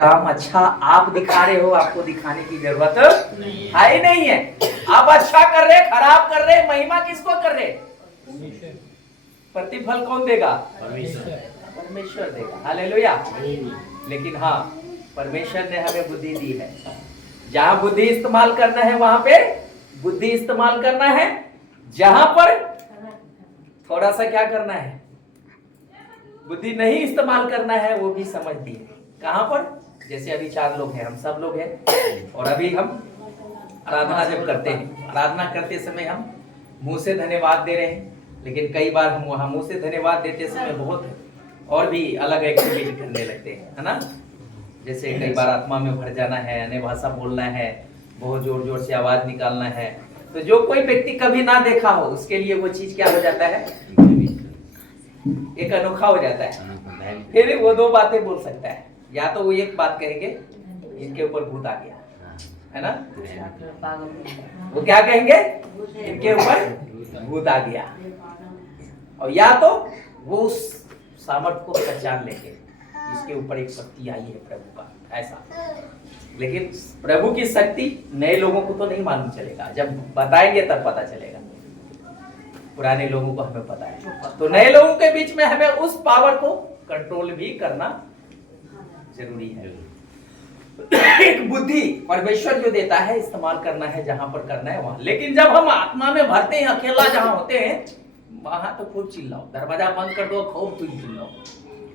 काम अच्छा आप दिखा रहे हो, आपको दिखाने की जरूरत है ही नहीं है। आप अच्छा कर रहे, खराब कर रहे, महिमा किसको कर रहे? प्रतिफल कौन देगा? परमेश्वर देगा। हालेलुया। लेकिन हाँ, परमेश्वर ने हमें बुद्धि दी है। जहां बुद्धि इस्तेमाल करना है वहां पे बुद्धि इस्तेमाल करना है, जहां पर थोड़ा सा क्या करना है, बुद्धि नहीं इस्तेमाल करना है, वो भी समझती है। कहां पर? जैसे अभी 4 लोग हैं, हम सब लोग हैं, और अभी हम आराधना जब करते हैं, आराधना करते समय हम मुंह से धन्यवाद दे रहे हैं, लेकिन कई बार हम वहां मुंह से धन्यवाद देते समय बहुत और भी अलग एक्टिविटी करने लगते हैं, है ना। जैसे कई बार आत्मा में भर जाना है, अन्य भाषा बोलना है, बहुत जोर जोर से आवाज निकालना है। तो जो कोई व्यक्ति कभी ना देखा हो, उसके लिए वो चीज क्या हो जाता है, एक अनोखा हो जाता है। फिर वो 2 बातें बोल सकता है, या तो वो एक बात कहेंगे, इनके ऊपर भूत आ गया, है ना। वो क्या कहेंगे, इनके ऊपर भूत आ गया। और या तो वो उस सामर्थ को पहचान लेंगे, इसके ऊपर एक शक्ति आई है प्रभु का, ऐसा। लेकिन प्रभु की शक्ति नए लोगों को तो नहीं मालूम चलेगा, जब बताएंगे तब पता चलेगा। पुराने लोगों को हमें पता है, तो नए लोगों के बीच में हमें उस पावर को कंट्रोल भी करना जरूरी है। एक बुद्धि परमेश्वर जो देता है, इस्तेमाल करना है जहां पर करना है वहां। लेकिन जब हम आत्मा में भरते हैं, अकेला जहां होते हैं, वहां तो खूब चिल्लाओ, दरवाजा बंद कर दो, खूब तुम चिल्लाओ,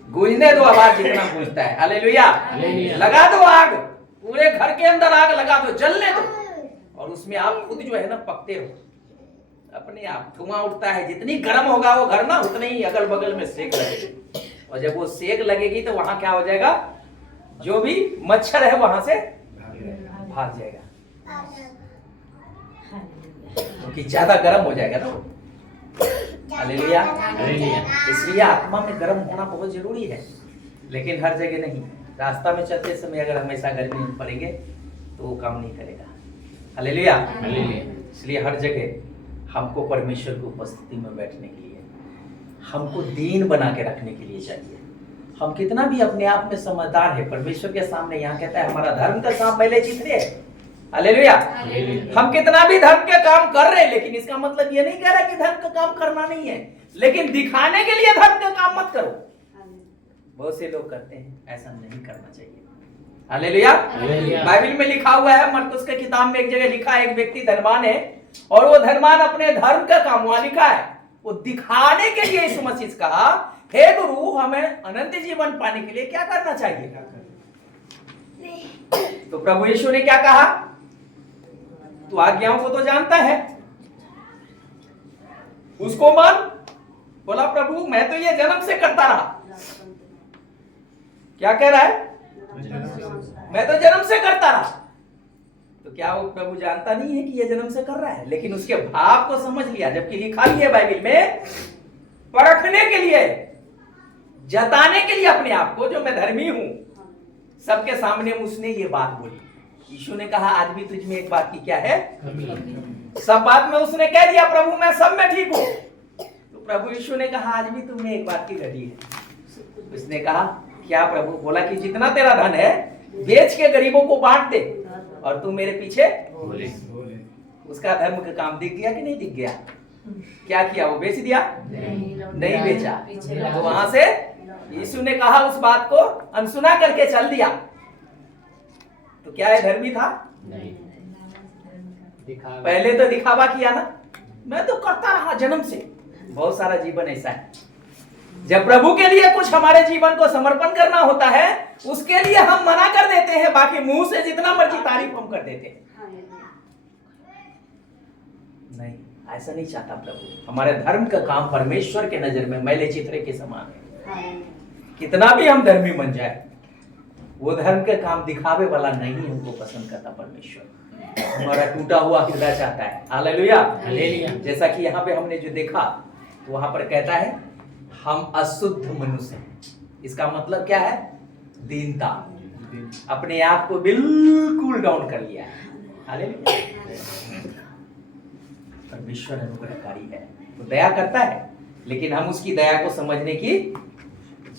गूंजने दो आवाज जितना गूंजता है। हालेलुया। लगा दो आग, पूरे घर के अंदर आग लगा दो, जलने दो, और उसमें आप खुद जो है ना पकते रहो, अपने आप धुआं उठता है। जितनी गर्म होगा वो घर ना, उतने ही अगल बगल में सेक लगेगी, और जब वो सेक लगेगी तो वहां क्या हो जाएगा, जो भी मच्छर है वहां से भाग जाएगा, क्योंकि ज्यादा गर्म हो जाएगा ना। हालेलुया। इसलिए आत्मा में गर्म होना बहुत जरूरी है, लेकिन हर जगह नहीं। रास्ता में चलते समय अगर हमेशा गर्मी में पड़ेंगे तो वो काम नहीं करेगा। हालेलुया। इसलिए हर जगह हमको परमेश्वर की उपस्थिति में बैठने के लिए, हमको दीन बना के रखने के लिए चाहिए। हम कितना भी अपने आप में समझदार है, परमेश्वर के सामने, यहाँ कहता है हमारा धर्म का काम पहले चित्रे है। हालेलुया। हम कितना भी धर्म के काम कर रहे हैं, लेकिन इसका मतलब ये नहीं कह रहा कि धर्म का काम करना नहीं है, लेकिन दिखाने के लिए धर्म का काम मत करो। बहुत से लोग करते हैं, ऐसा नहीं करना चाहिए। हालेलुया। बाइबल में लिखा हुआ है, मरकुस के किताब में एक जगह लिखा है, एक व्यक्ति धनवान है, और वो धनवान अपने धर्म का काम, वहां लिखा है, वो दिखाने के लिए यीशु मसीह से कहा, हे गुरु, हमें अनंत जीवन पाने के लिए क्या करना चाहिए? तो प्रभु यीशु ने क्या कहा, तू आज्ञाओं को तो जानता है, उसको मान। बोला, प्रभु मैं तो ये जन्म से करता रहा। क्या कह रहा है? मैं तो जन्म से करता रहा। तो क्या वो प्रभु जानता नहीं है कि ये जन्म से कर रहा है? लेकिन उसके भाव को समझ लिया, जबकि लिखा ही है बाइबल में, परखने के लिए, जताने के लिए अपने आप को, जो मैं धर्मी हूं, सबके सामने उसने ये बात बोली। यीशु ने कहा, आज भी तुझ में एक बात की क्या है, सब बात में उसने कह दिया, प्रभु मैं सब में ठीक हूं। तो प्रभु यीशु ने कहा, आज भी तुम में एक बात की घटी है। उसने कहा, क्या प्रभु? बोला कि जितना तेरा धन है बेच के गरीबों को बांट दे, और तू मेरे पीछे उसका धर्म का काम दिख गया कि नहीं दिख गया? क्या किया? वो बेच दिया? नहीं बेचा। तो वहां से यीशु ने कहा, उस बात को अनसुना करके चल दिया। तो क्या है, धर्मी था? नहीं। पहले तो दिखावा किया ना, मैं तो करता रहा जन्म से। बहुत सारा जीवन ऐसा है, जब प्रभु के लिए कुछ हमारे जीवन को समर्पण करना होता है, उसके लिए हम मना कर देते हैं, बाकी मुंह से जितना मर्जी तारीफ हम कर देते हैं। नहीं, ऐसा नहीं चाहता प्रभु। हमारे धर्म का काम परमेश्वर के नजर में मैले चित्रे के समान है। कितना भी हम धर्मी बन जाए, वो धर्म का काम दिखावे वाला नहीं हमको पसंद करता परमेश्वर। हमारा टूटा हुआ हृदय चाहता है। हालेलुया। जैसा कि यहाँ पे हमने जो देखा, तो वहां पर कहता है, हम अशुद्ध मनुष्य हैं। इसका मतलब क्या है? दीनता, अपने आप को बिल्कुल डाउन कर लिया है। हालेलुया। परमेश्वर अनुग्रहकारी है, वो दया करता है, लेकिन हम उसकी दया को समझने की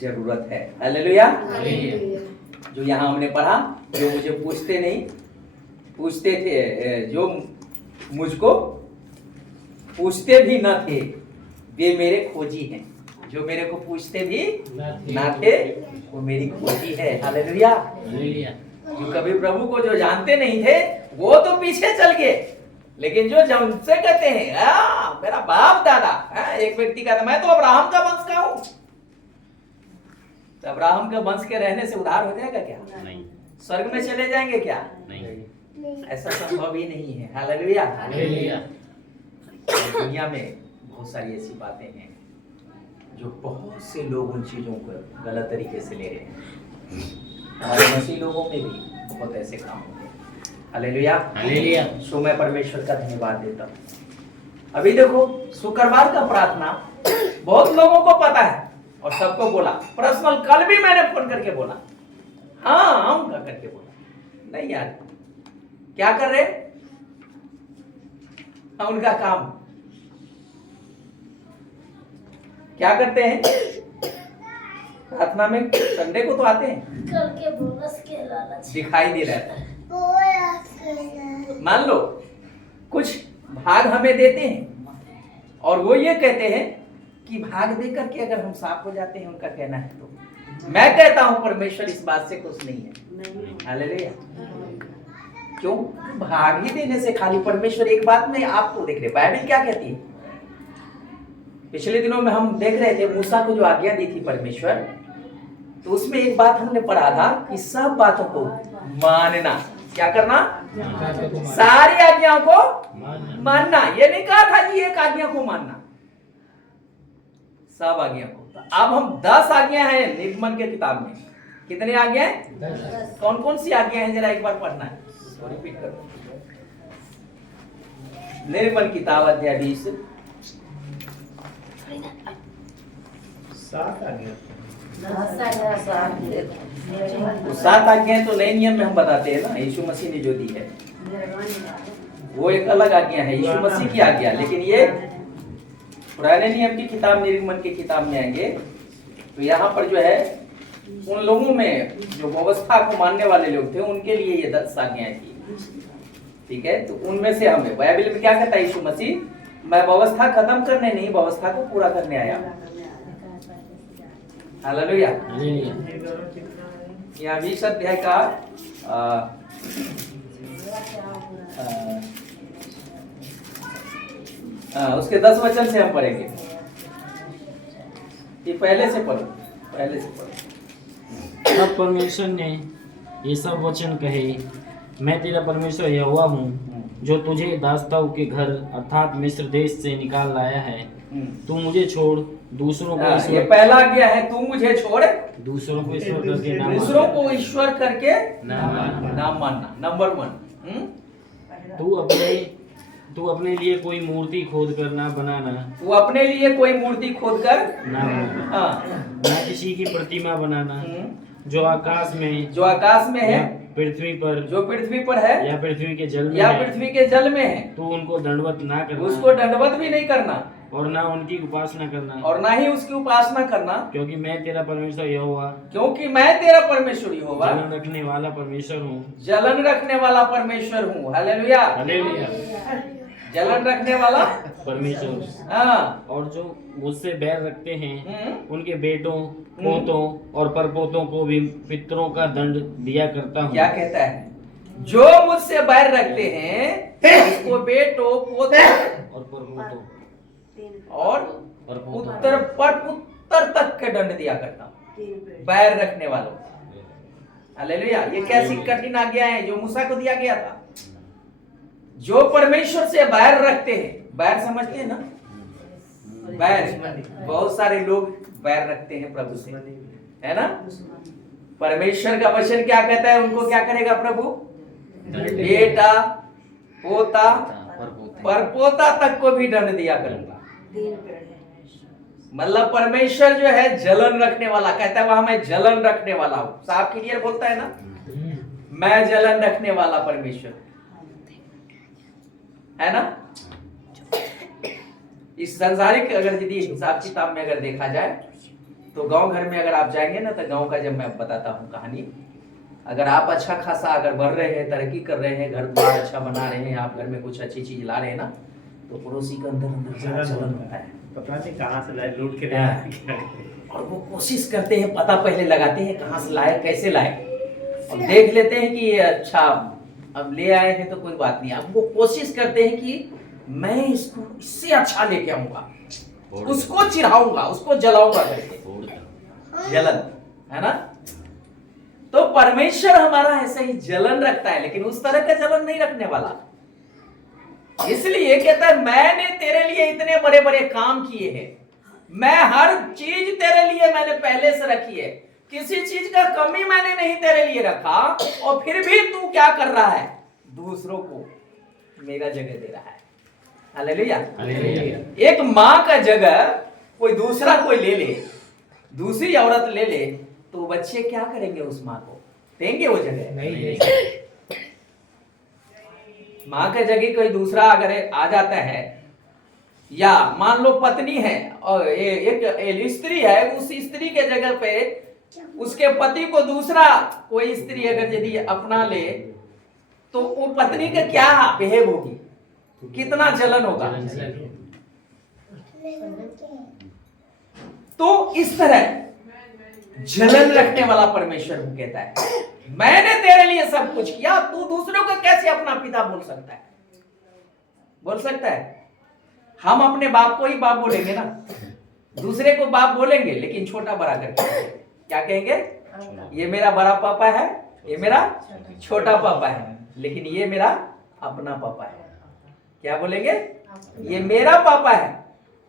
जरूरत है। हालेलुया। जो यहाँ हमने पढ़ा, जो मुझे पूछते नहीं, पूछते थे, जो मुझको पूछते भी न थे वे मेरे खोजी हैं। जो मेरे को पूछते भी ना थे वो मेरी खोजी है। हालेलुया। जो कभी प्रभु को जो जानते नहीं थे वो तो पीछे चल गए, लेकिन जो हमसे कहते हैं मेरा बाप दादा, एक व्यक्ति कहता मैं तो अब्राहम का वंश का हूं, तो अब्राहम के वंश के रहने से उद्धार हो जाएगा क्या? नहीं। स्वर्ग में चले जाएंगे क्या? नहीं। ऐसा संभव ही नहीं है। हालेलुया। दुनिया में बहुत सारी ऐसी बातें हैं जो बहुत से लोग उन चीजों को गलत तरीके से ले रहे हैं। हमारे मसीह लोगों में भी बहुत ऐसे काम होते हैं। हालेलुया। सो मैं परमेश्वर का धन्यवाद देता हूँ। अभी देखो, शुक्रवार का प्रार्थना बहुत लोगों को पता है और सबको बोला, पर्सनल कल भी मैंने फोन करके बोला, हाँ करके बोला, नहीं यार क्या कर रहे, उनका काम क्या करते हैं प्रार्थना में? संडे को तो आते हैं, करके बोनस के लालच दिखाई दे रहा है। मान लो कुछ भाग हमें देते हैं और वो ये कहते हैं कि भाग दे करके अगर हम साफ हो जाते हैं, उनका कहना है। तो मैं कहता हूं परमेश्वर इस बात से खुश नहीं है। हालेलुया। क्यों? भाग ही देने से खाली परमेश्वर एक बात में आपको देख रहे, बाइबल क्या कहती है? पिछले दिनों में हम देख रहे थे मूसा को जो आज्ञा दी थी परमेश्वर, तो उसमें एक बात हमने पढ़ा था कि सब बातों को मानना। क्या करना? सारी आज्ञाओं को मानना। ये नहीं कहा था कि एक आज्ञा को मानना, सब आज्ञा को। तो अब हम 10 आज्ञा हैं निर्गमन के किताब में। कितने आज्ञा हैं? कौन कौन सी आज्ञा हैं? जरा एक बार पढ़ना है, रिपीट करो। निर्गमन किताब अध्याय 20 7 आज्ञा तो नए नियम में हम बताते हैं ना, यीशु मसीह ने जो दी है वो एक अलग आज्ञा है, यीशु मसीह की आज्ञा। लेकिन ये पुराने नियम की किताब निर्गमन की किताब में आएंगे तो यहाँ पर जो है उन लोगों में जो व्यवस्था को मानने वाले लोग थे उनके लिए ये 10 आज्ञाएं थी। ठीक है, तो उनमें से हमें बाइबल में क्या कहता है यीशु मसीह? मैं व्यवस्था खत्म करने नहीं, व्यवस्था को पूरा करने आया। हालेलुया। यहाँ 20 अध्याय का उसके 10 वचन से हम पढ़ेंगे। ये पहले से पढ़ो। तब परमेश्वर ने ये सब वचन कहे, मैं तेरा परमेश्वर यहोवा हूँ जो तुझे दासताओं के घर अर्थात मिस्र देश से निकाल लाया है। तू मुझे छोड़ दूसरों को ईश्वर, ये पहला आज्ञा है, तू मुझे छोड़ दूसरों को ईश्वर करके ना दूसरों को ईश्वर करके ना मानना। नंबर 1। तू अपने लिए कोई मूर्ति खोद कर ना बनाना। तू अपने लिए कोई मूर्ति खोद कर ना बनाना। ना किसी की प्रतिमा बनाना जो आकाश में है, पृथ्वी पर जो पृथ्वी पर है, या पृथ्वी के जल में है। तू उनको दंडवत ना करना, उसको दंडवत भी नहीं करना, और ना उनकी उपासना करना, और ना ही उसकी उपासना करना, क्योंकि मैं तेरा परमेश्वर यहोवा जलन रखने वाला परमेश्वर हूँ। हालेलुया। जलन रखने वाला परमेश्वर। हाँ। और जो मुझसे बैर रखते हैं उनके बेटों, पोतों और परपोतों को भी पितरों का दंड दिया करता हूँ। क्या कहता है? जो मुझसे बैर रखते हैं उसको बेटों, पोतों और परपोतों और पुत्र तक के दंड दिया करता हूँ बैर रखने वालों। हालेलुया। ये कैसी कठिन आज्ञा है जो मूसा को दिया गया था। जो परमेश्वर से बैर रखते हैं, बैर समझते हैं ना? बैर, बहुत सारे लोग बैर रखते हैं प्रभु से, है ना? परमेश्वर का वचन क्या कहता है? उनको क्या करेगा प्रभु? बेटा, पोता, परपोता तक को भी दंड दिया करूंगा। मतलब परमेश्वर जो है जलन रखने वाला, कहता है वहां मैं जलन रखने वाला हूं। साफ क्लियर बोलता है ना, मैं जलन रखने वाला परमेश्वर, है ना? इस संसारिक अगर यदि हिसाब किताब में अगर देखा जाए तो गांव घर में अगर आप जाएंगे ना, तो गांव का जब मैं बताता हूं कहानी, अगर आप अच्छा खासा अगर बढ़ रहे हैं, तरक्की कर रहे हैं, घर द्वार अच्छा बना रहे हैं, आप घर में कुछ अच्छी चीज ला रहे हैं ना, तो पड़ोसी के अंदर अंदर जलन होता है, पता नहीं कहाँ से लाए, लूट के ले हाँ। आए, क्या करे। और वो कोशिश करते हैं, पता पहले लगाते हैं कहाँ से लाए, कैसे लाए, और देख लेते हैं कि अच्छा अब ले आए हैं तो कोई बात नहीं। अब वो कोशिश करते हैं कि मैं इसको इससे अच्छा लेके आऊंगा, उसको चिढ़ाऊंगा, उसको जलाऊंगा करके, जलन, है ना। तो परमेश्वर हमारा ऐसे ही जलन रखता है, लेकिन उस तरह का जलन नहीं रखने वाला। इसलिए कहता है मैंने तेरे लिए इतने बड़े बड़े काम किए हैं, मैं हर चीज तेरे लिए मैंने पहले से रखी है, किसी चीज का कमी मैंने नहीं तेरे लिए रखा, और फिर भी तू क्या कर रहा है, दूसरों को मेरा जगह दे रहा है। हालेलुया। एक माँ का जगह कोई दूसरा कोई ले ले, दूसरी औरत ले ले, तो बच्चे क्या करेंगे, उस माँ को देंगे वो जगह? नहीं। माँ के जगह कोई दूसरा अगर आ जाता है, या मान लो पत्नी है और एक स्त्री है, उस स्त्री के जगह पे उसके पति को दूसरा कोई स्त्री अगर यदि अपना ले, तो वो पत्नी का क्या बिहेव होगी, कितना जलन होगा। तो इस तरह जलन रखने वाला परमेश्वर को कहता है मैंने तेरे लिए सब कुछ किया, तू दूसरों को कैसे अपना पिता बोल सकता है? बोल सकता है? हम अपने बाप को ही बाप बोलेंगे ना, दूसरे को बाप बोलेंगे, लेकिन छोटा बड़ा करके क्या कहेंगे, ये मेरा बड़ा पापा है, ये मेरा छोटा पापा है, लेकिन ये मेरा अपना पापा है। क्या बोलेंगे? ये मेरा पापा है।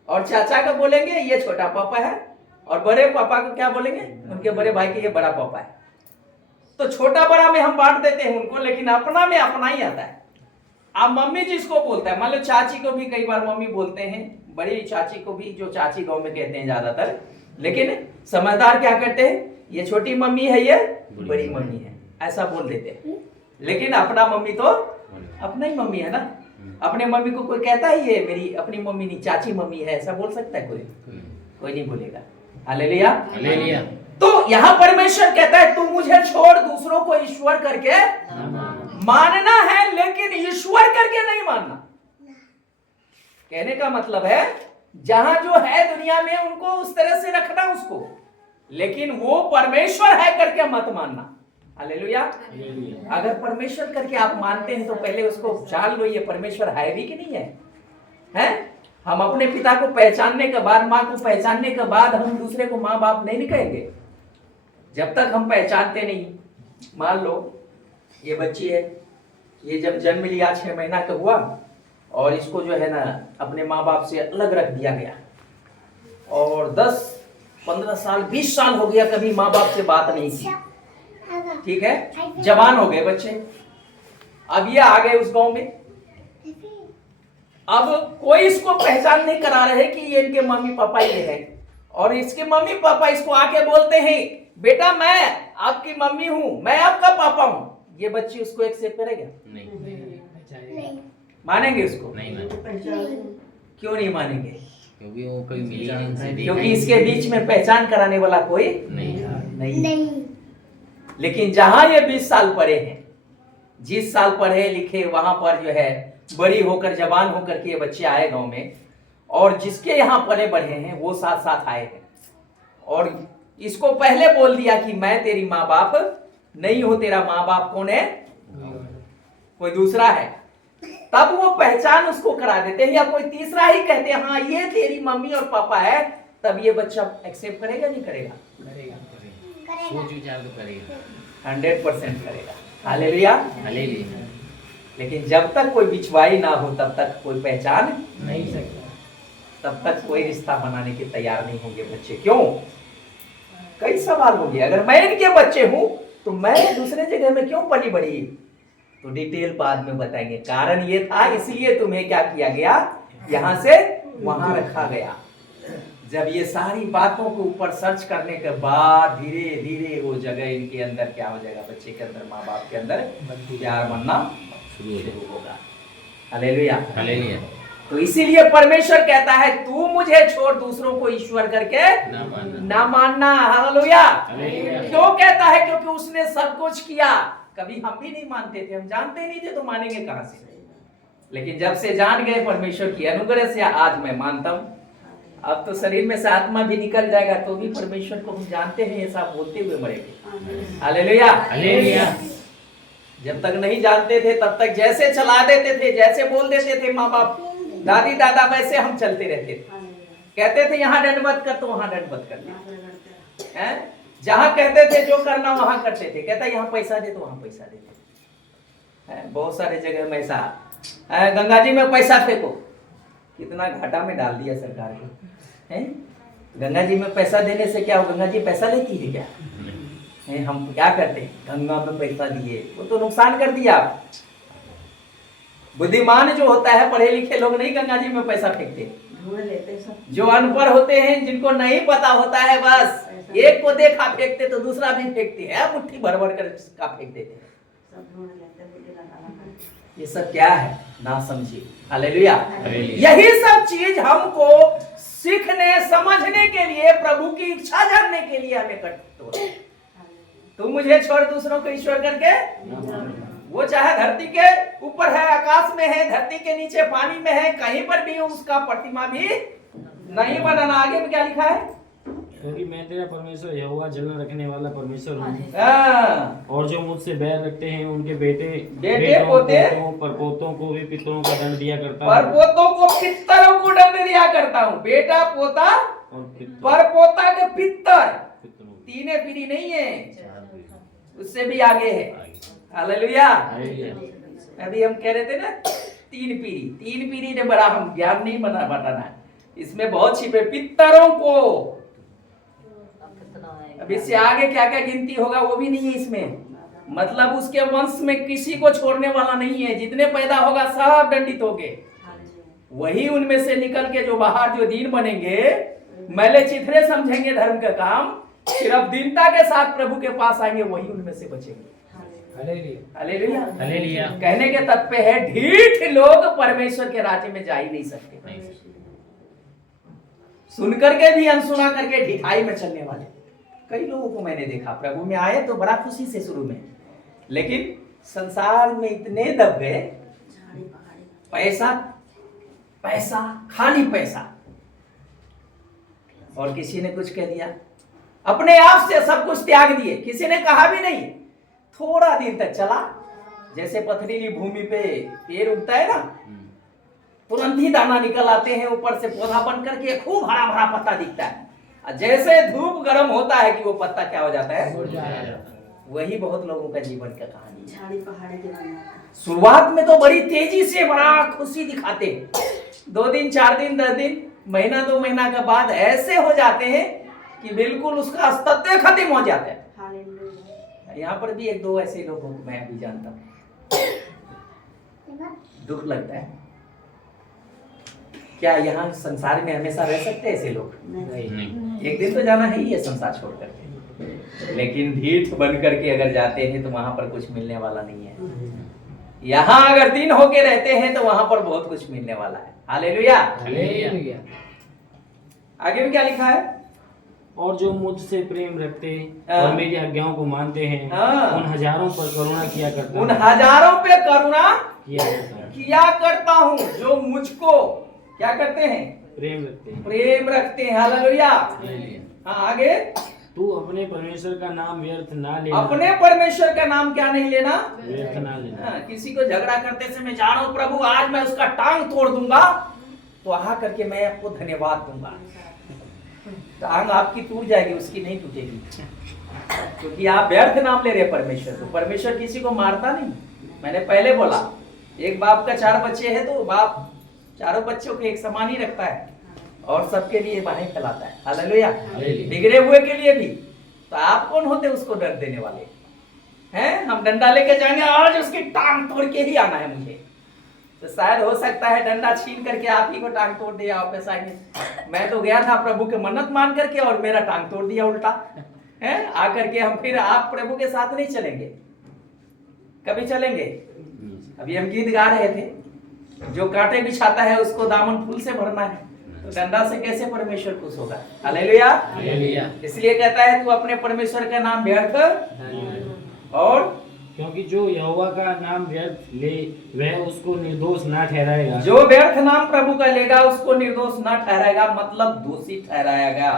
और चाचा को बोलेंगे ये छोटा पापा है, और बड़े पापा को क्या बोलेंगे, उनके बड़े भाई के ये बड़ा पापा है। तो छोटा बड़ा में हम बांट देते हैं उनको, लेकिन अपना में अपना ही आता है। आप मम्मी जिसको बोलता है, मान लो चाची को भी कई बार मम्मी बोलते हैं, बड़ी चाची को भी, जो चाची गांव में कहते हैं ज्यादातर, लेकिन समझदार क्या करते हैं, ये छोटी मम्मी है, ये बड़ी मम्मी है, ऐसा बोल देते हैं। लेकिन अपना मम्मी तो अपना ही मम्मी है ना। अपने मम्मी को कोई कहता है ये मेरी अपनी मम्मी नहीं, चाची मम्मी है, ऐसा बोल सकता है कोई? कोई नहीं बोलेगा। हालेलुया। हालेलुया। तो यहाँ परमेश्वर कहता है तू मुझे छोड़ दूसरों को ईश्वर करके मानना है, लेकिन ईश्वर करके नहीं मानना। कहने का मतलब है जहां जो है दुनिया में उनको उस तरह से रखना उसको, लेकिन वो परमेश्वर है करके मत मानना। हालेलुया। अगर परमेश्वर करके आप मानते हैं तो पहले उसको जान लो ये परमेश्वर है भी कि नहीं है, हैं? हम अपने पिता को पहचानने के बाद, माँ को पहचानने के बाद हम दूसरे को माँ बाप नहीं कहेंगे। जब तक हम पहचानते नहीं, मान लो ये बच्ची है, ये जब जन्म लिया 6 महीना का हुआ, और इसको जो है ना अपने माँ बाप से अलग रख दिया गया, और 10, 15 साल, 20 साल हो गया कभी माँ बाप से बात नहीं की, ठीक है, जवान हो गए बच्चे, अब ये आ गए उस गांव में। अब कोई इसको पहचान नहीं करा रहे कि ये इनके मम्मी पापा ये है, और इसके मम्मी पापा इसको आके बोलते हैं बेटा मैं आपकी मम्मी हूं, मैं आपका पापा हूं। ये बच्ची उसको एक्सेप्ट करेगा? नहीं। मानेंगे उसको? नहीं। क्यों नहीं मानेंगे? क्योंकि वो कोई मिली नहीं, क्योंकि इसके बीच में पहचान कराने वाला कोई नहीं। लेकिन जहां ये 20 साल पढ़े हैं, जिस साल पढ़े लिखे, वहां पर जो है बड़ी होकर जवान होकर के ये बच्चे आए गांव में, और जिसके यहाँ पले बढ़े हैं वो साथ साथ आए हैं, और इसको पहले बोल दिया कि मैं तेरी माँ बाप नहीं हूं, तेरा माँ बाप कौन है, कोई दूसरा है। तब वो पहचान उसको करा देते हैं, या कोई तीसरा ही कहते हैं हाँ ये तेरी मम्मी और पापा है, तब ये बच्चा एक्सेप्ट करेगा नहीं करेगा? सोच विचार तो करेगा, 100% करेगा। हालेलुया। हालेलुया। लेकिन जब तक कोई बिछवाई ना हो तब तक कोई पहचान नहीं सकता, तब तक कोई रिश्ता बनाने के तैयार नहीं होंगे बच्चे। क्यों? कई सवाल होंगे। अगर मैं इनके बच्चे हूं तो मैं दूसरे जगह में क्यों पली बड़ी? तो डिटेल बाद में बताएंगे। कारण ये था, इसलिए तुम्हें क्या किया गया, यहां से वहां रखा गया। जब ये सारी बातों के ऊपर सर्च करने के बाद धीरे धीरे वो जगह इनके अंदर क्या हो जाएगा, बच्चे के अंदर, माँ बाप के अंदर प्यार बनना शुरू होगा। हालेलुया। हालेलुया। तो इसीलिए परमेश्वर कहता है तू मुझे छोड़ दूसरों को ईश्वर करके ना मानना। हालेलुया। क्यों कहता है? क्योंकि उसने सब कुछ किया। कभी हम भी नहीं मानते थे, हम जानते नहीं थे तो मानेंगे कहां से। लेकिन जब से जान गए परमेश्वर की अनुग्रह से आज मैं मानता हूं। अब तो शरीर में से आत्मा भी निकल जाएगा तो भी परमेश्वर को हम जानते हैं, ऐसा बोलते हुए मरेंगे। हालेलुया। हालेलुया। जब तक नहीं जानते थे तब तक जैसे चला देते थे, जैसे बोल देते थे माँ बाप दादी दादा, वैसे हम चलते रहते थे। कहते थे यहाँ दंड कर तो वहां दंड करते हैं। जहां कहते थे जो करना वहां करते थे। कहता यहाँ पैसा दे तो वहां पैसा देते। बहुत सारे जगह में ऐसा, गंगा जी में पैसा फेंको, कितना घाटा में डाल दिया सरकार को। गंगा जी में पैसा देने से क्या हो? गंगा जी पैसा लेती है क्या? हम क्या करते हैं? गंगा में पैसा दिए, वो तो नुकसान कर दिया। बुद्धिमान जो होता है, पढ़े लिखे लोग नहीं गंगा जी में पैसा फेंकते। जो अनपढ़ होते हैं, जिनको नहीं पता होता है, बस एक को देखा फेंकते तो दूसरा भी फेंकते हैं, मुट्ठी भर भर कर का फेंक देते हैं। ये सब क्या है? ना समझिए। हालेलुया। यही सब चीज हमको सीखने समझने के लिए, प्रभु की इच्छा जानने के लिए हमें करते। तू मुझे छोड़ दूसरों को ईश्वर करके, वो चाहे धरती के ऊपर है, आकाश में है, धरती के नीचे पानी में है, कहीं पर भी उसका प्रतिमा भी नहीं बनाना। आगे में क्या लिखा है? क्योंकि मैं तेरा परमेश्वर यहोवा जलन रखने वाला परमेश्वर हूँ, और जो मुझसे बैर रखते हैं उनके बेटे पोते परपोतों को भी पितरों का दंड दिया करता हूँ। परपोतों को पितरों को दंड दिया करता हूँ। बेटा पोता परपोता के पितर, तीने पीढ़ी नहीं है, उससे भी आगे है। हालेलुया। अभी हम कह रहे थे ना तीन पीढ़ी ने बड़ा हम ज्ञान नहीं बताना, इसमें बहुत छिपे पितरों को। अब इससे आगे क्या क्या गिनती होगा वो भी नहीं है इसमें। मतलब उसके वंश में किसी को छोड़ने वाला नहीं है, जितने पैदा होगा सब दंडित होंगे। वही उनमें से निकल के जो बाहर जो दीन बनेंगे, मैले चिथरे समझेंगे धर्म का काम, सिर्फ दीनता के साथ प्रभु के पास आएंगे, वही उनमें से बचेंगे। हालेलुया। हालेलुया। कहने के तत्व है ढीठ लोग परमेश्वर के राज्य में जा ही नहीं सकते। सुन करके भी अनसुना करके ढिठाई में चलने वाले कई लोगों को मैंने देखा। प्रभु में आए तो बड़ा खुशी से शुरू में, लेकिन संसार में इतने दब गए, पैसा पैसा खाली पैसा। और किसी ने कुछ कह दिया, अपने आप से सब कुछ त्याग दिए, किसी ने कहा भी नहीं। थोड़ा दिन तक चला, जैसे पथरीली भूमि पे पेड़ उगता है ना, तुरंत ही दाना निकल आते हैं, ऊपर से पौधा बन करके खूब हरा भरा पत्ता दिखता है। जैसे धूप गर्म होता है कि वो पत्ता क्या हो जाता है, वही बहुत लोगों का जीवन का कहानी है। शुरुआत में तो बड़ी तेजी से बड़ा खुशी दिखाते, 2 दिन 4 दिन 10 दिन महीना 2 महीना के बाद ऐसे हो जाते हैं कि बिल्कुल उसका अस्तित्व खत्म हो जाता है। यहाँ पर भी 1-2 ऐसे लोगों को मैं भी जानता हूँ, दुख लगता है। क्या यहाँ संसार में हमेशा रह सकते हैं ऐसे लोग? नहीं। एक दिन तो जाना ही है संसार छोड़ करके, लेकिन ढीठ बन करके अगर जाते हैं तो वहां पर कुछ मिलने वाला नहीं है। यहाँ अगर दिन होके रहते हैं तो वहां पर बहुत कुछ मिलने वाला है। हालेलुया। हालेलुया। आगे में क्या लिखा है? और जो मुझसे प्रेम रखते और मेरी आज्ञाओं को मानते हैं, उन हजारों पर करुणा किया करता हूं। उन हजारों पे करुणा किया करता हूं जो मुझको क्या करते हैं? प्रेम रखते हैं। हालेलुया। हाँ, आगे। तू अपने परमेश्वर का नाम व्यर्थ ना लेना। अपने परमेश्वर का नाम क्या नहीं लेना? व्यर्थ ना लेना। किसी को झगड़ा करते समय जानो प्रभु आज मैं उसका टांग तोड़ दूंगा, तो आ करके मैं आपको धन्यवाद दूंगा। टांग आपकी टूट जाएगी, उसकी नहीं टूटेगी, क्योंकि आप व्यर्थ नाम ले रहे परमेश्वर। तो परमेश्वर किसी को मारता नहीं। मैंने पहले बोला, एक बाप का 4 बच्चे हैं तो बाप चारों बच्चों को एक समान ही रखता है और सबके लिए बाहें फैलाता है। हालेलुया। बिगड़े हुए के लिए भी। तो आप कौन होते उसको डर देने वाले हैं? हम डंडा लेके जाएंगे आज उसकी टांग तोड़ के ही आना है मुझे, तो शायद हो सकता है डंडा छीन करके आप ही को टांग तोड़ दिया वापस आएंगे। मैं तो गया था प्रभु के मन्नत मान करके और मेरा टांग तोड़ दिया उल्टा है। आकर के हम फिर आप प्रभु के साथ नहीं चलेंगे, कभी चलेंगे? अभी हम गीत गा रहे थे, जो कांटे बिछाता है उसको दामन फूल से भरना है, तो डंडा से कैसे परमेश्वर खुश होगा? हालेलुया। हालेलुया। इसलिए कहता है तू अपने परमेश्वर का नाम व्यर्थ और क्योंकि जो यहोवा का नाम व्यर्थ ले वह उसको निर्दोष ना ठहराएगा। जो व्यर्थ नाम प्रभु का लेगा उसको निर्दोष ना ठहराएगा, मतलब दोषी ठहराएगा।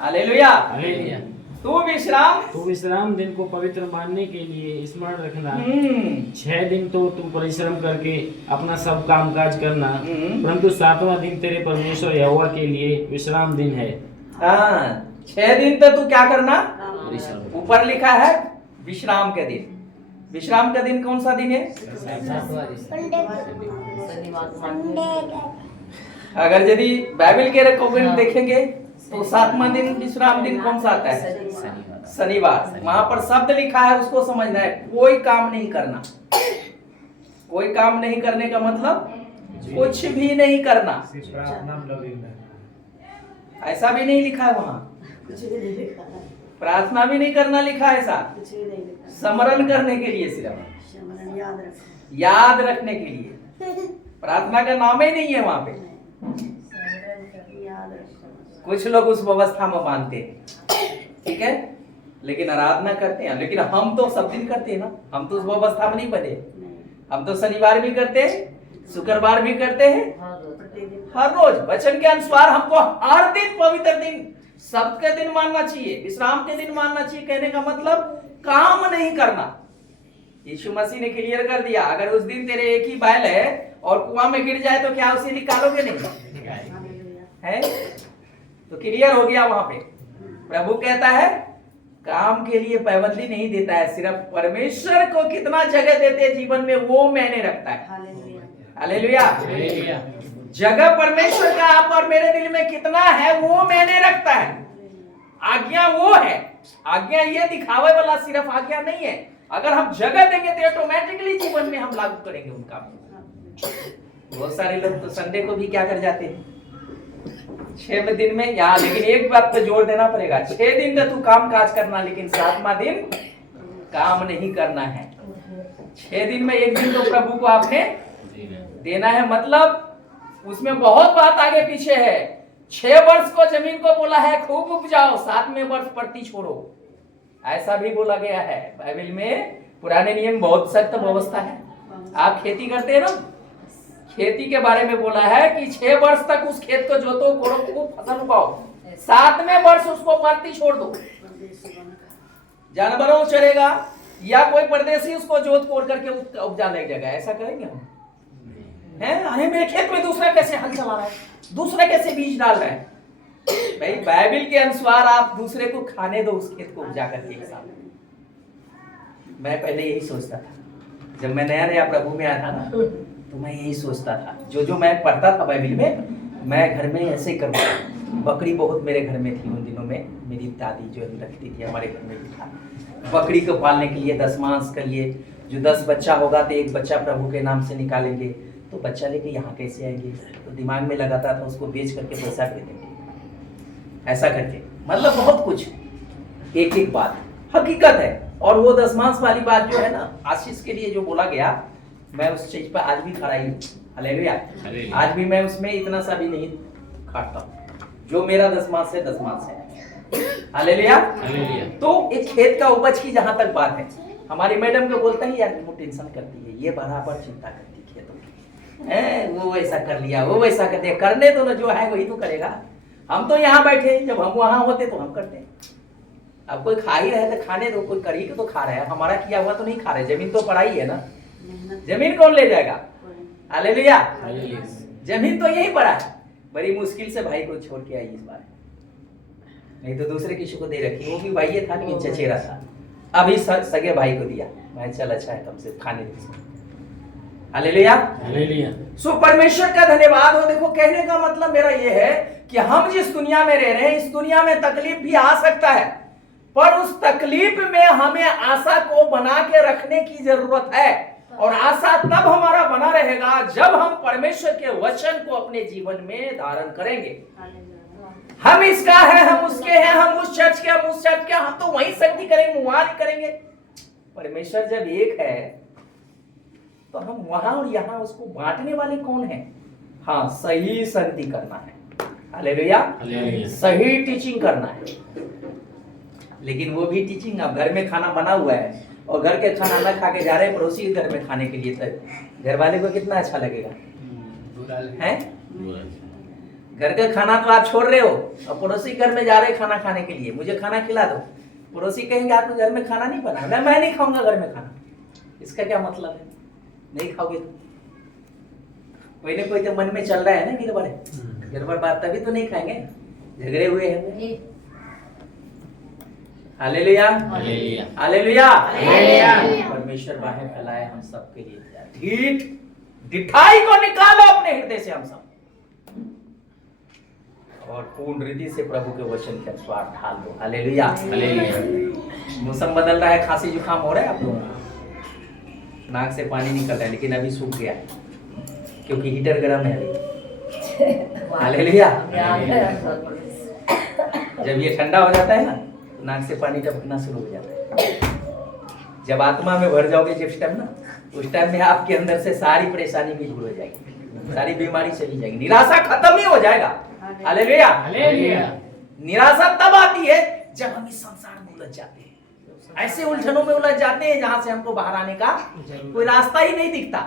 हालेलुया। हालेलुया। तू विश्राम तो विश्राम दिन को पवित्र मानने के लिए स्मरण रखना। 6 दिन तो तू परिश्रम करके अपना सब काम काज करना, परंतु 7वां दिन तेरे परमेश्वर यहोवा के लिए विश्राम दिन है। हाँ, 6 दिन तो तू क्या करना? ऊपर लिखा है विश्राम के दिन। विश्राम का दिन कौन सा दिन है? अगर यदि बाइबल के रिकॉर्डिंग देखेंगे तो 7वां दिन विश्राम दिन कौन सा आता है? शनिवार। वहां पर शब्द लिखा है, उसको समझना है। कोई काम नहीं करना। कोई काम नहीं करने का मतलब कुछ भी नहीं करना। ऐसा भी नहीं लिखा है वहां। प्रार्थना भी नहीं करना लिखा है ऐसा। स्मरण करने के लिए, सिर्फ याद रखने के लिए। प्रार्थना का नाम ही नहीं है वहां पे। कुछ लोग उस व्यवस्था में मानते हैं, ठीक है, लेकिन आराधना करते हैं। लेकिन हम तो सब दिन करते हैं ना, हम तो उस व्यवस्था में नहीं बने। हम तो शनिवार भी करते हैं, शुक्रवार भी करते हैं, हर रोज वचन के अनुसार हमको हर दिन पवित्र दिन, सब्त के दिन मानना चाहिए, विश्राम के दिन मानना चाहिए। कहने का मतलब काम नहीं करना। यीशु मसीह ने क्लियर कर दिया, अगर उस दिन तेरे एक ही बैल है और कुआं में गिर जाए तो क्या उसे निकालोगे? नहीं है, तो क्लियर हो गया वहां पे। प्रभु कहता है काम के लिए पाबंदी नहीं देता है, सिर्फ परमेश्वर को कितना जगह देते हैं जीवन में वो मैंने रखता है। हालेलुया। जगह परमेश्वर का आप और मेरे दिल में कितना है वो मैंने रखता है। आज्ञा वो है। आज्ञा ये दिखावे वाला सिर्फ आज्ञा नहीं है। अगर हम जगह देंगे तो ऑटोमेटिकली जीवन में हम लागू करेंगे उनका। बहुत सारे लोग तो संडे को भी क्या कर जाते हैं 6वें दिन में यहाँ, लेकिन एक बात पे जोर देना पड़ेगा, 6 दिन तो तू काम काज करना, लेकिन 7वां दिन काम नहीं करना है। 6 दिन में एक दिन तो प्रभु को आपने देना है। मतलब उसमें बहुत बात आगे पीछे है। 6 वर्ष को जमीन को बोला है खूब उपजाओ, 7वें वर्ष परती छोड़ो, ऐसा भी बोला गया है बाइबल में। पुराने नियम बहुत सख्त व्यवस्था है। आप खेती करते हैं ना, खेती के बारे में बोला है कि 6 वर्ष तक उस खेत को जोतो, कोड़ो, खूब फसल उगाओ, 7वें वर्ष उसको परती छोड़ दो। जानवरों चलेगा या कोई परदेसी उसको जोत कोड़ करके उपजा लेगा, ऐसा करेंगे हम? हैं? अरे मेरे खेत में दूसरा कैसे हल चला रहा है, दूसरा कैसे बीज डाल रहा है? भाई बाइबल के अनुसार आप दूसरे को खाने दो उस खेत को उपजा करके एक साथ। मैं पहले यही सोचता था, जब मैं नया नया प्रभु में आया था ना, तो मैं यही सोचता था। जो मैं पढ़ता था बाइबल में, मैं घर में ऐसे ही करता। बकरी बहुत मेरे घर में थी उन दिनों में। मेरी दादी जो रखती थी, हमारे घर में भी था। बकरी को पालने के लिए 10 मांस के लिए जो 10 बच्चा होगा तो एक बच्चा प्रभु के नाम से निकालेंगे, तो बच्चा लेके यहाँ कैसे आएंगे? तो दिमाग में लगाता था उसको बेच करके पैसा दे देंगे, ऐसा करके। मतलब बहुत कुछ, एक एक बात हकीकत है। और वो 10 मांस वाली बात जो है ना, आशीष के लिए जो बोला गया, मैं उस चीज पर आज भी खड़ा ही हूँ। हालेलुया। आज भी मैं उसमें इतना सा भी नहीं काटता हूँ। जो मेरा 10 मांस है 10 मांस है। हालेलुया। तो एक खेत का उपज की जहां तक बात है, हमारी मैडम को बोलता है यार वो टेंशन करती है, ये बराबर चिंता करती है खेतों की, वो वैसा कर लिया, वो वैसा कर दिया। करने दो ना, जो है वही तो करेगा। हम तो यहाँ बैठे, जब हम वहां होते तो हम करते। अब कोई खा ही रहे तो खाने दो, कोई कर ही तो खा रहा है, हमारा किया हुआ तो नहीं खा रहे। जमीन तो पढ़ाई है ना, जमीन कौन ले जाएगा? हालेलुया। जमीन तो यही पड़ा है। बड़ी मुश्किल से भाई को छोड़ के आई इस बार, नहीं तो दूसरे किसी को दे रखी। वो भी भाई था लेकिन चचेरा था, अभी सगे भाई को दिया। मैं चल अच्छा है तुमसे खाने दे। हालेलुया। सो परमेश्वर का धन्यवाद हो। देखो कहने का मतलब मेरा ये है कि हम जिस दुनिया में रह रहे हैं, इस दुनिया में तकलीफ भी आ सकता है, पर उस तकलीफ में हमें आशा को बना के रखने की जरूरत है। और आशा तब हमारा बना रहेगा जब हम परमेश्वर के वचन को अपने जीवन में धारण करेंगे। हम इसका है, हम उसके हैं, हम उस चर्च के, हम उस चर्च के, हम तो वही शक्ति करेंगे, वहां नहीं करेंगे। परमेश्वर जब एक है तो हम वहां और यहाँ उसको बांटने वाले कौन है? हाँ, सही संगति करना है। हालेलुया, सही टीचिंग करना है। लेकिन वो भी टीचिंग, अब घर में खाना बना हुआ है और घर के खाना न खा के जा रहे हैं पड़ोसी के घर में खाने के लिए, तो घर वाले को कितना अच्छा लगेगा? हैं? घर का खाना तो आप छोड़ रहे हो और पड़ोसी घर में जा रहे हैं खाना खाने के लिए, मुझे खाना खिला दो। पड़ोसी कहेंगे आपके घर में खाना नहीं बना, मैं नहीं खाऊंगा घर में खाना। इसका क्या मतलब है? नहीं खाओगे तो कोई ना कोई तो मन में चल रहा है ना, गड़बड़ बात, तभी तो नहीं खाएंगे, झगड़े हुए हैं। Hallelujah, hallelujah. परमेश्वर बाहें फैलाए हम सबके लिए। ढिठाई को निकालो अपने हृदय से हम सब, और पूर्ण रीति से प्रभु के वचन के अनुसार ढाल दो। Hallelujah, hallelujah. मौसम बदल रहा है, खांसी जुकाम हो रहा है आप लोगों को, नाक से पानी निकल रहा है, लेकिन अभी सूख गया है क्योंकि हीटर गर्म है अभी। हालेलुया। जब ये ठंडा हो जाता है ना, तो नाक से पानी टपकना शुरू हो जाता है। जब आत्मा में भर जाओगे जिस टाइम ना, उस टाइम में आपके अंदर से सारी परेशानी भी दूर हो जाएगी, सारी बीमारी चली जाएगी, निराशा खत्म ही हो जाएगा। Hallelujah, hallelujah. निराशा तब आती है जब हम इस संसार में उलझ जाते हैं, ऐसे उलझनों में उलझ जाते हैं जहां से हमको बाहर आने का कोई रास्ता ही नहीं दिखता,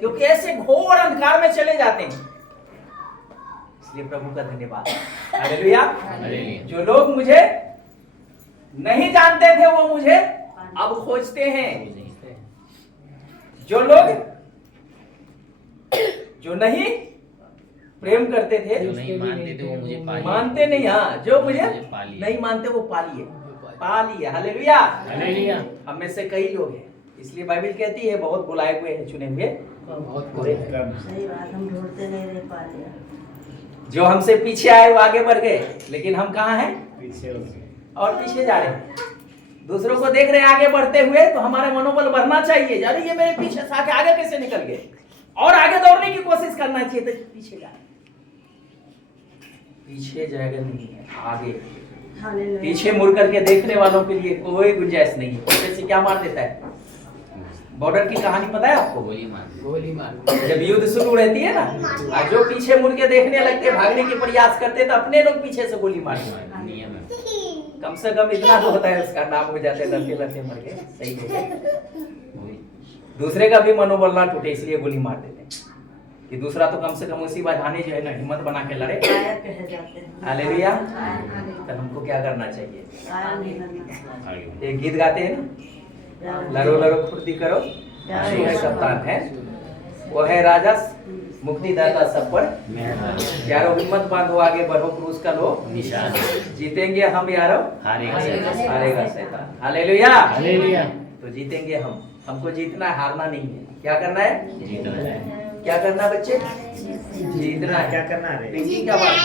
क्योंकि ऐसे घोर अंधकार में चले जाते हैं। इसलिए प्रभु का धन्यवाद। हालेलुया। जो लोग मुझे नहीं जानते थे वो मुझे अब खोजते हैं। जो लोग जो नहीं प्रेम करते थे, जो नहीं मानते थे वो मुझे पा लिए। मानते नहीं, हाँ, जो मुझे पा लिए। नहीं मानते वो पा लिए, पा लिए। Hallelujah, hallelujah. हम में से कई लोग हैं, इसलिए बाइबल कहती है बहुत बुलाए हुए हैं, चुने हुए बहुत बुरे हैं। सही बात, हम ढूंढते नहीं रह पा लिया। जो हमसे पीछे आए वो आगे बढ़ गए, लेकिन हम कहाँ हैं? पीछे और पीछे जा रहे हैं। दूसरों को देख रहे हैं आगे बढ़ते हुए, तो हमारा मनोबल बढ़ना चाहिए। अरे ये मेरे पीछे से आगे कैसे निकल गए, और आगे दौड़ने की कोशिश करना चाहिए। तो पीछे जा, पीछे जगह नहीं है, आगे। हालेलुया। पीछे मुड़ करके देखने वालों के लिए कोई गुंजाइश नहीं है। पीछे से क्या मार देता है? बॉर्डर की कहानी पता है आपको? गोली मार। जब युद्ध शुरू रहती है ना, और जो पीछे मुड़ के देखने लगते, भागने के प्रयास करते, तो अपने लोग पीछे से गोली मारते। नियम है। कम से कम इतना तो होता है, उसका नाम हो जाते, लड़ते लड़ते मर गए, सही हो गए। दूसरे का भी मनोबल ना टूटे, इसलिए गोली मार देते कि दूसरा तो कम से कम उसी बहाने जो है ना हिम्मत बना के लड़े। कायर कहे जाते हैं। हालेलुया। कायर तो हमको क्या करना चाहिए? नहीं बनना। एक गीत गाते हैं ना, लड़ो लड़ो फुर्ती करो, जो है कप्तान है, वो है राजा मुक्तिदाता सब पर। यारो हिम्मत बांधो, आगे बढ़ो, क्रूस का लो निशान, जीतेंगे हम यारो, हारेगा हारेगा शैतान। Hallelujah, hallelujah. तो जीतेंगे हम। हमको जीतना है, हारना नहीं है। क्या करना है? जीतना है। क्या करना है बच्चे? जीतना है। क्या करना है? पिंकी क्या बात?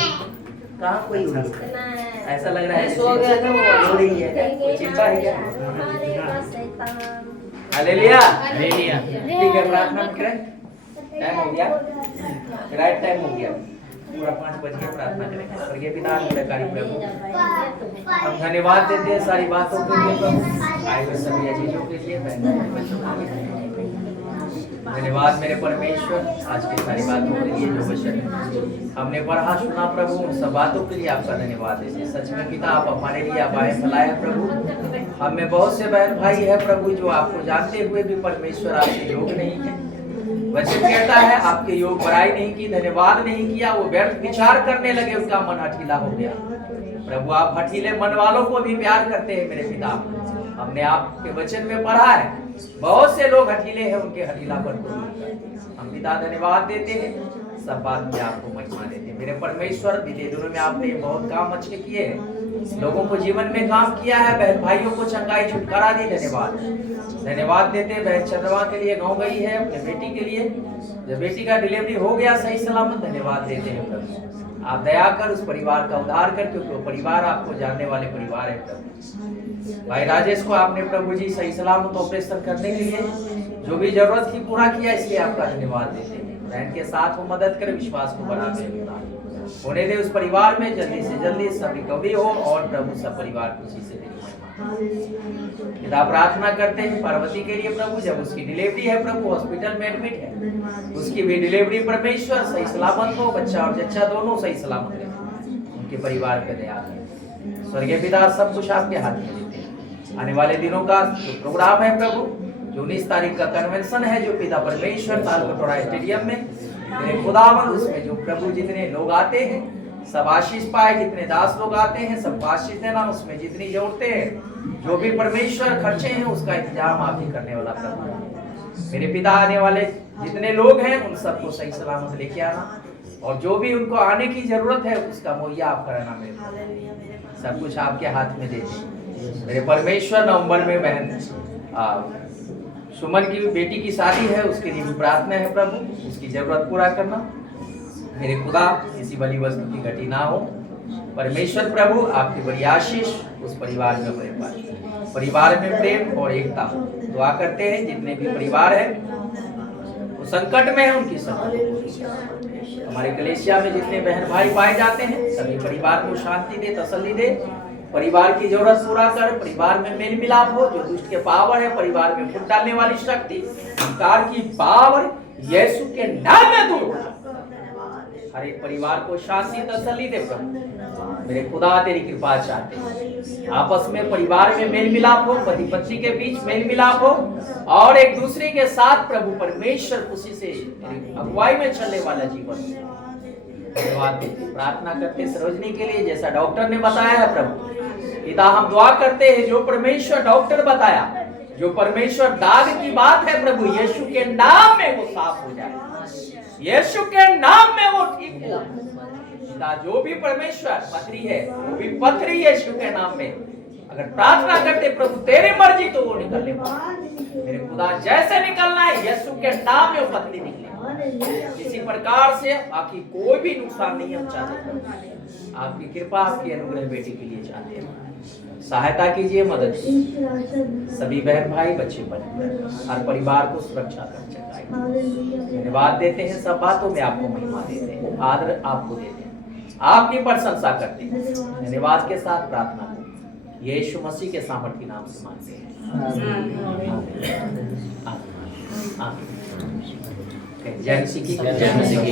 कहाँ कोई उल्लू? ऐसा लग रहा है सो गया था वो। सो रही है, कोई चिंता है क्या? Hallelujah, hallelujah. ठीक है, प्रार्थना करें। टाइम हो गया, राइट टाइम हो गया, पूरा 5 बज गया। प्रार्थना करेंगे। स्वर्गीय पिता निरंकारी प्रभु, हम धन्यवाद देते हैं सारी बातों के लिए प्रभु, आए हुए सभी अजीजों के लिए, बहनों के बच्चों के लिए। धन्यवाद मेरे परमेश्वर, आज की सारी बातों के लिए जो वचन हमने पढ़ा सुना प्रभु, उन सब बातों के लिए आपका धन्यवाद देते हैं। सच में पिता, आप हमारे लिए आबाएं फैलाए प्रभु। हम में बहुत से बहन भाई है प्रभु जो आपको जानते हुए भी परमेश्वर आपके योग नहीं है। वचन कहता है आपके योग बड़ाई नहीं की, धन्यवाद नहीं किया, वो व्यर्थ विचार करने लगे, उनका मन हठीला हो गया। प्रभु, आप हठीले मन वालों को भी प्यार करते हैं मेरे पिता। हमने आपके वचन में पढ़ा है बहुत से लोग हठीले हैं, उनके हठीलापन को हम पिता धन्यवाद देते हैं। सब बात में आपको महिमा देते हैं मेरे परमेश्वर। बीते दिनों में आपने बहुत काम अच्छे किए हैं, लोगों को जीवन में काम किया है, बहन भाइयों को चंगाई छुटकारा दी। धन्यवाद देते हैं। बहन चंद्रमा के लिए गाँव गई है, अपने बेटी के लिए, जब बेटी का डिलीवरी हो गया सही सलामत, धन्यवाद देते हैं प्रभु। आप दया कर उस परिवार का उद्धार कर, क्योंकि वो परिवार आपको जानने वाले परिवार है प्रभु। भाई राजेश को आपने प्रभु जी सही सलामत ऑपरेशन करने के लिए जो भी जरूरत थी पूरा किया, इसलिए आपका धन्यवाद देते हैं। बहन के साथ वो मदद कर, विश्वास को बढ़ाते होने दे उस परिवार में, जल्दी से जल्दी सब रिकवरी हो और प्रभु सब परिवार खुशी से पिता प्रार्थना करते हैं पार्वती के लिए प्रभु, जब उसकी डिलीवरी है प्रभु, हॉस्पिटल में एडमिट है, उसकी भी डिलीवरी परमेश्वर सही सलामत हो, बच्चा और जच्चा दोनों सही सलामत रहे, उनके परिवार पे दया करें। स्वर्गीय पिता सब कुछ आपके हाथ में देते हैं। आने वाले दिनों का जो प्रोग्राम है प्रभु, जो 19 तारीख का कन्वेंशन है जो पिता परमेश्वर तालकटोरा स्टेडियम में, मेरे खुदावन उसमें जो प्रभु जितने लोग आते हैं सब आशीष पाए, जितने दास लोग आते हैं सब आशीष देना, उसमें जितनी जरूरतें हैं जो भी परमेश्वर खर्चे हैं उसका इंतजाम आप ही करने वाला प्रभु। मेरे पिता आने वाले जितने लोग हैं उन सबको सही सलामत लेके आना, और जो भी उनको आने की जरूरत है उसका मुहैया आप कराना। मेरे सब कुछ आपके हाथ में दे दें मेरे परमेश्वर। नवंबर में बहन सुमन की बेटी की शादी है, उसके लिए भी प्रार्थना है प्रभु, उसकी जरूरत पूरा करना। मेरे खुदा किसी बली वस्तु की घटी ना हो, परमेश्वर प्रभु आपकी बड़ी आशीष उस परिवार में होने पाए, परिवार में प्रेम और एकता। दुआ करते हैं जितने भी परिवार है वो संकट में है उनकी संकट, हमारे कलेसिया में जितने बहन भाई पाए जाते हैं सभी परिवार को शांति दे, तसल्ली दे, परिवार की जरूरत पूरा कर, परिवार में मेल मिलाप हो, जो दुष्ट के पावर है परिवार में फूट डालने वाली शक्ति, अंधकार की पावर यीशु के नाम में दूर हो। हर एक परिवार को शांति तसल्ली दे प्रभु। मेरे खुदा तेरी कृपा चाहते हैं, आपस में परिवार में मेल मिलाप हो, पति पत्नी के बीच मेल मिलाप हो, और एक दूसरे के साथ प्रभु परमेश्वर खुशी से अगुवाई में चलने वाला जीवन। धन्यवाद प्रार्थना करते सरोजनी के लिए, जैसा डॉक्टर ने बताया है प्रभु पिता, हम दुआ करते हैं जो परमेश्वर डॉक्टर बताया, जो परमेश्वर दाग की बात है प्रभु, यीशु के नाम में वो साफ हो जाए, यीशु के नाम में वो ठीक हो। पिता जो भी परमेश्वर पथरी है वो भी पथरी यीशु के नाम में अगर प्रार्थना करते प्रभु तेरी मर्जी तो वो निकलने पाए। मेरे खुदा जैसे निकलना है यीशु के नाम में वो पथरी निकले, किसी प्रकार से बाकी कोई भी नुकसान नहीं हम चाहते। आपकी कृपा आपकी अनुग्रह बेटी के लिए चाहते हैं, सहायता कीजिए, मदद कीजिए। सभी बहन भाई बच्चे बने हर परिवार को सुरक्षा कर चलाए। धन्यवाद देते हैं, सब बातों में आपको महिमा देते हैं, आदर आपको देते हैं, आपकी प्रशंसा करते हैं। धन्यवाद के साथ प्रार्थना को यीशु मसीह के सामर्थ्य नाम से मांगते हैं। जय मसीह की जय मसीह की।